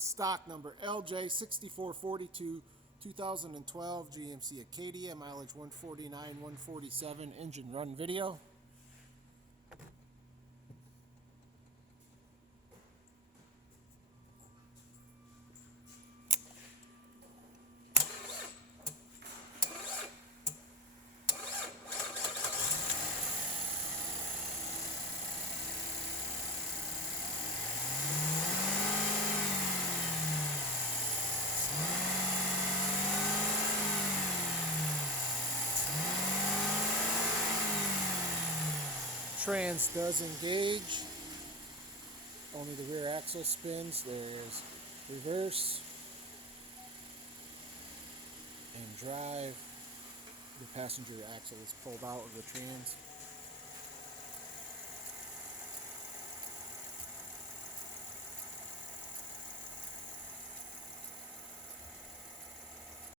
Stock number LJ6442, 2012 GMC Acadia, mileage 149, 147, engine run video. Trans does engage, only the rear axle spins. There's reverse and drive. The passenger axle is pulled out of the trans.